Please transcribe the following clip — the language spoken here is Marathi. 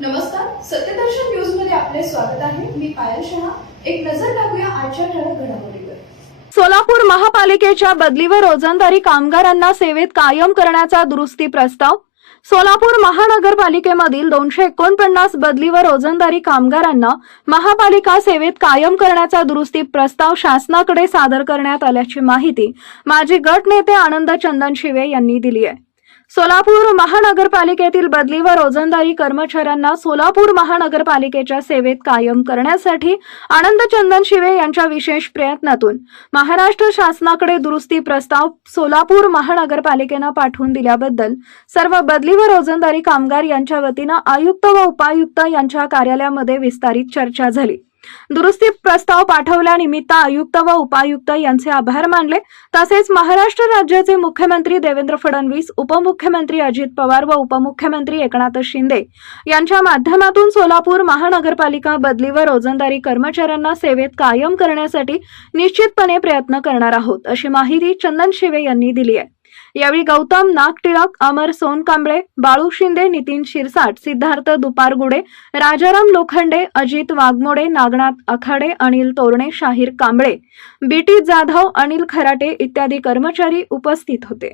नमस्कार सत्यदर्शन न्यूजमध्ये आपले स्वागत आहे. मी पायल शहा. एक नजर टाकूया आजच्या ठळक घडामोडीवर. सोलापूर महापालिकेच्या बदलीवर रोजंदारी कामगारांना सेवेत कायम करण्याचा दुरुस्ती प्रस्ताव. सोलापूर महानगरपालिकेमधील दोनशे एकोणपन्नास बदलीवर रोजंदारी कामगारांना महापालिका सेवेत कायम करण्याचा दुरुस्ती प्रस्ताव शासनाकडे सादर करण्यात आल्याची माहिती माजी गट नेते आनंद चंदन शिवे यांनी दिली आहे. सोलापूर महानगरपालिकेतील बदली व रोजंदारी कर्मचाऱ्यांना सोलापूर महानगरपालिकेच्या सेवेत कायम करण्यासाठी आनंद चंदन शिवे यांच्या विशेष प्रयत्नातून महाराष्ट्र शासनाकडे दुरुस्ती प्रस्ताव सोलापूर महानगरपालिकेनं पाठवून दिल्याबद्दल सर्व बदली व रोजंदारी कामगार यांच्या वतीनं आयुक्त व उपायुक्त यांच्या कार्यालयामध्ये विस्तारित चर्चा झाली. दुरुस्ती प्रस्ताव पाठवल्यानिमित्त आयुक्त व उपायुक्त यांचे आभार मानले. तसेच महाराष्ट्र राज्याचे मुख्यमंत्री देवेंद्र फडणवीस उपमुख्यमंत्री अजित पवार व उपमुख्यमंत्री एकनाथ शिंदे यांच्या माध्यमातून सोलापूर महानगरपालिका बदली व रोजंदारी कर्मचाऱ्यांना सेवेत कायम करण्यासाठी निश्चितपणे प्रयत्न करणार आहोत अशी माहिती चंदन शिवे यांनी दिली आहे. यावेळी गौतम नागटिळक अमर सोनकांबळे बाळू शिंदे नितीन शिरसाट सिद्धार्थ दुपारगुडे राजाराम लोखंडे अजित वाघमोडे नागनाथ आखाडे अनिल तोरणे शाहीर कांबळे बीटी जाधव अनिल खराटे इत्यादी कर्मचारी उपस्थित होते.